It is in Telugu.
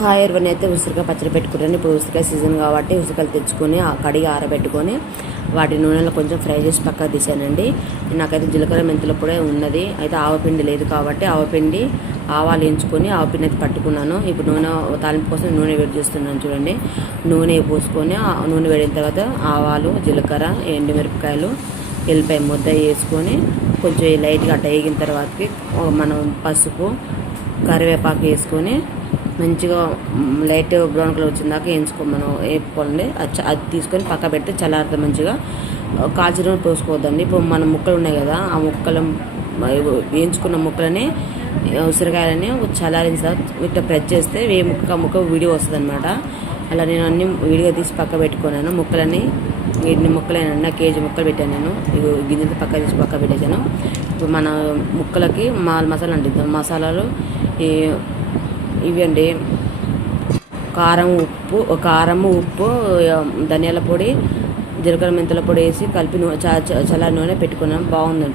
కాయర్వని అయితే ఉసిరికాయ పచ్చడి పెట్టుకుంటాను. ఇప్పుడు ఉసిరికాయ సీజన్ కాబట్టి ఉసిరికాయలు తెచ్చుకొని కడిగి ఆరబెట్టుకొని వాటి నూనెలో కొంచెం ఫ్రై చేసి పక్కకు తీసానండి. నాకైతే జీలకర్ర మెంతుల పొడి ఉన్నది, అయితే ఆవపిండి లేదు కాబట్టి ఆవపిండి ఆవాలు వేయించుకొని ఆవపిండి అయితే పట్టుకున్నాను. ఇప్పుడు నూనె తాలింపు కోసం నూనె వేడి చేస్తున్నాను చూడండి. నూనె పోసుకొని నూనె వేడిన తర్వాత ఆవాలు, జీలకర్ర, ఎండుమిరపకాయలు, ఎల్లిపాయ ముద్ద వేసుకొని కొంచెం లైట్గా అట్ట వేగిన తర్వాతకి మనం పసుపు, కరివేపాకు వేసుకొని మంచిగా లైట్ బ్రౌన్ కలర్ వచ్చిందాక మనం వేపుకోండి. అది తీసుకొని పక్క పెట్టి చల్లారితే మంచిగా కాల్చిన నూనె పోసుకోవద్దండి. ఇప్పుడు మన ముక్కలు ఉన్నాయి కదా, ఆ ముక్కలు వేయించుకున్న ముక్కలని ఉసిరికాయలని చల్లారిన తర్వాత ఇట్లా ప్రెస్ చేస్తే ఏ ముక్క వీడియో వస్తుంది అనమాట. అలా నేను అన్ని విడిగా తీసి పక్క పెట్టుకున్నాను. ముక్కలని ఎన్ని ముక్కలైనా కేజీ ముక్కలు పెట్టాను నేను. ఇది గిన్నెతో పక్క తీసి పక్క పెట్టేసాను. ఇప్పుడు మన ముక్కలకి మసాలా అంటిద్దాం. మసాలాలు ఇవి అండి: కారము, ఉప్పు, ధనియాల పొడి, జీలకర్ర మెంతుల పొడి వేసి కలిపి చల్లారి నూనె పెట్టుకున్నాం. బాగుందండి.